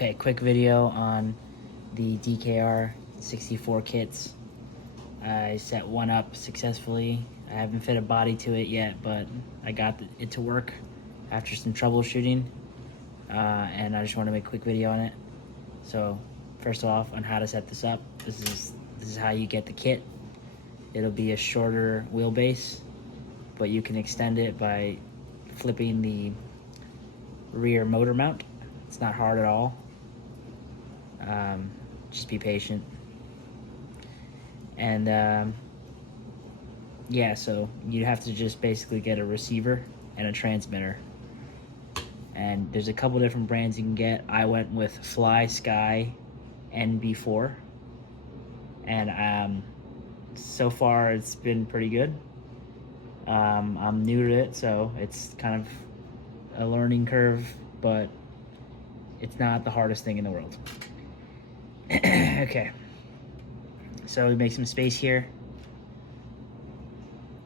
Okay, quick video on the DKR64 kits. I set one up successfully. I haven't fit a body to it yet, but I got it to work after some troubleshooting, and I just want to make a quick video on it. So first off, on how to set this up, this is how you get the kit. It'll be a shorter wheelbase, but you can extend it by flipping the rear motor mount. It's not hard at all. Just be patient. And yeah, so you have to just basically get a receiver and a transmitter. And there's a couple different brands you can get. I went with Fly Sky NB4, and so far it's been pretty good. I'm new to it, so it's kind of a learning curve, but it's not the hardest thing in the world. Okay, so we make some space here.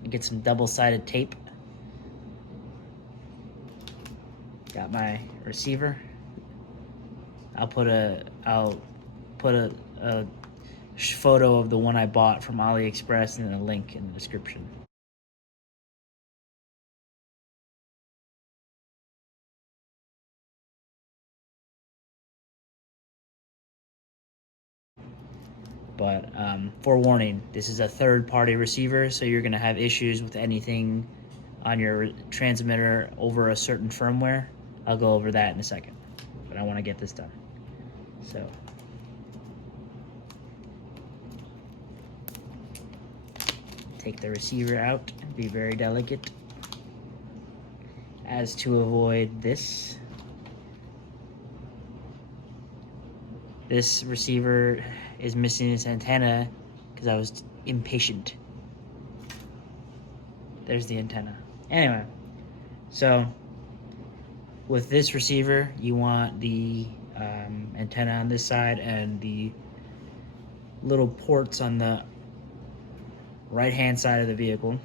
Get some double-sided tape. Got my receiver. I'll put a photo of the one I bought from AliExpress and a link in the description. But forewarning, this is a third-party receiver, so you're gonna have issues with anything on your transmitter over a certain firmware. I'll go over that in a second, but I want to get this done. So take the receiver out, be very delicate as to avoid this. This receiver is missing its antenna because I was impatient. There's the antenna. Anyway, so with this receiver, you want the antenna on this side and the little ports on the right-hand side of the vehicle.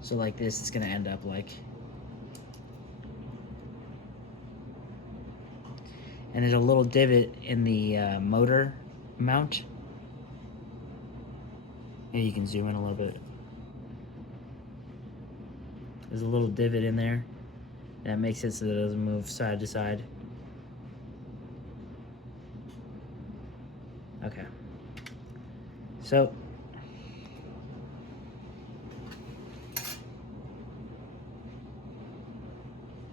So like this, it's gonna end up like. And there's a little divot in the motor mount. Maybe you can zoom in a little bit. There's a little divot in there that makes it so that it doesn't move side to side. Okay. So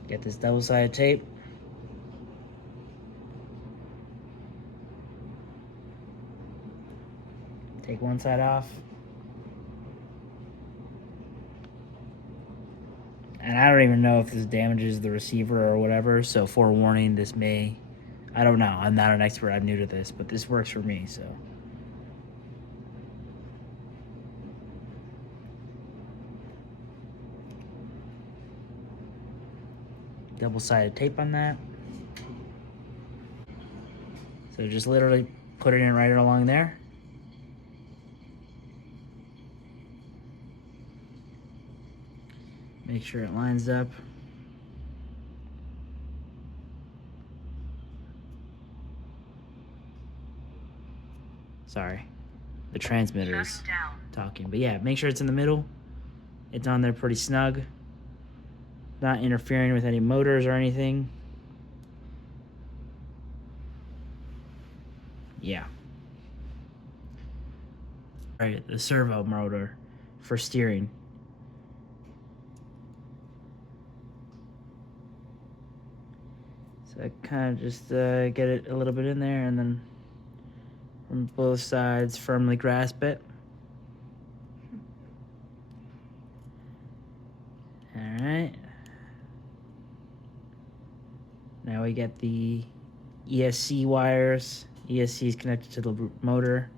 get this double-sided tape. Take one side off. And I don't even know if this damages the receiver or whatever, so forewarning, this may, I don't know, I'm not an expert, I'm new to this, but this works for me, so. Double-sided tape on that. So just literally put it in right along there. Make sure it lines up. Sorry, the transmitter is talking. But yeah, make sure it's in the middle. It's on there pretty snug. Not interfering with any motors or anything. Yeah. All right, the servo motor for steering. So kind of just get it a little bit in there, and then from both sides firmly grasp it. All right. Now we get the ESC wires. ESC is connected to the motor.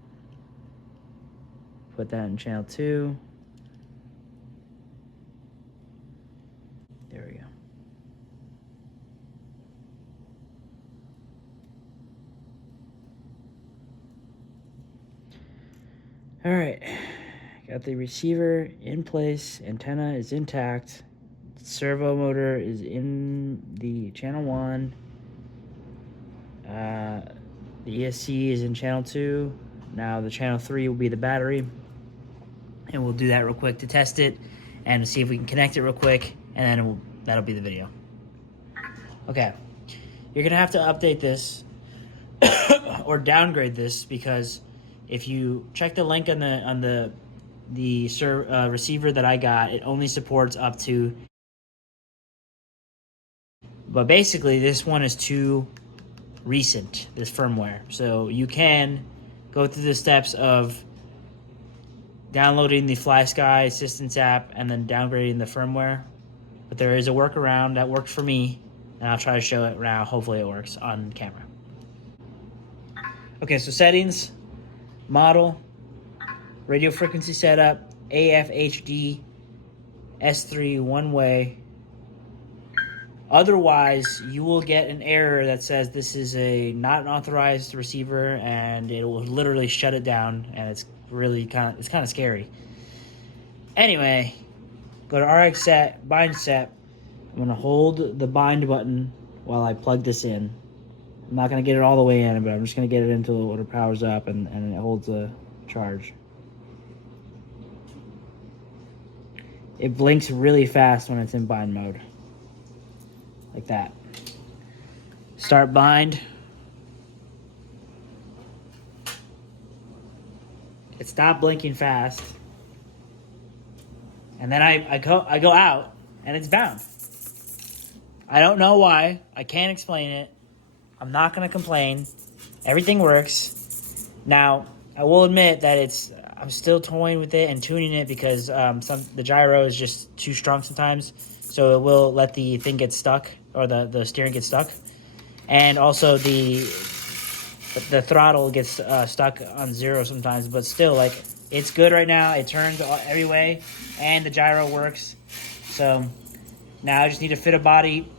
Put that in channel 2. There we go. All right, got the receiver in place, antenna is intact, servo motor is in the channel 1, The ESC is in channel 2. Now the channel 3 will be the battery. And we'll do that real quick to test it and see if we can connect it real quick, and then that'll be the video. Okay, you're gonna have to update this or downgrade this, because if you check the link on the receiver that I got, it only supports up to. But basically, this one is too recent, this firmware. So you can go through the steps of downloading the FlySky Assistance app and then downgrading the firmware. But there is a workaround that worked for me, and I'll try to show it now. Hopefully it works on camera. Okay, so settings, model, radio frequency setup, AFHD, S3 one-way. Otherwise, you will get an error that says this is not an authorized receiver, and it will literally shut it down, and it's really kind of scary. Anyway, go to RX set, bind set. I'm gonna hold the bind button while I plug this in. I'm not gonna get it all the way in, but I'm just gonna get it until it powers up and it holds a charge. It blinks really fast when it's in bind mode. Like that. Start bind. It stopped blinking fast. And then I go out and it's bound. I don't know why. I can't explain it. I'm not gonna complain. Everything works. Now, I will admit that I'm still toying with it and tuning it, because the gyro is just too strong sometimes. So it will let the thing get stuck, or the steering get stuck. And also the throttle gets stuck on 0 sometimes, but still, like, it's good right now. It turns every way, and the gyro works. So now I just need to fit a body,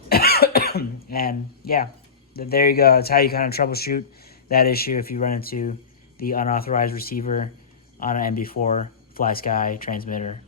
and yeah, there you go. That's how you kind of troubleshoot that issue if you run into the unauthorized receiver on an NB4 FlySky transmitter.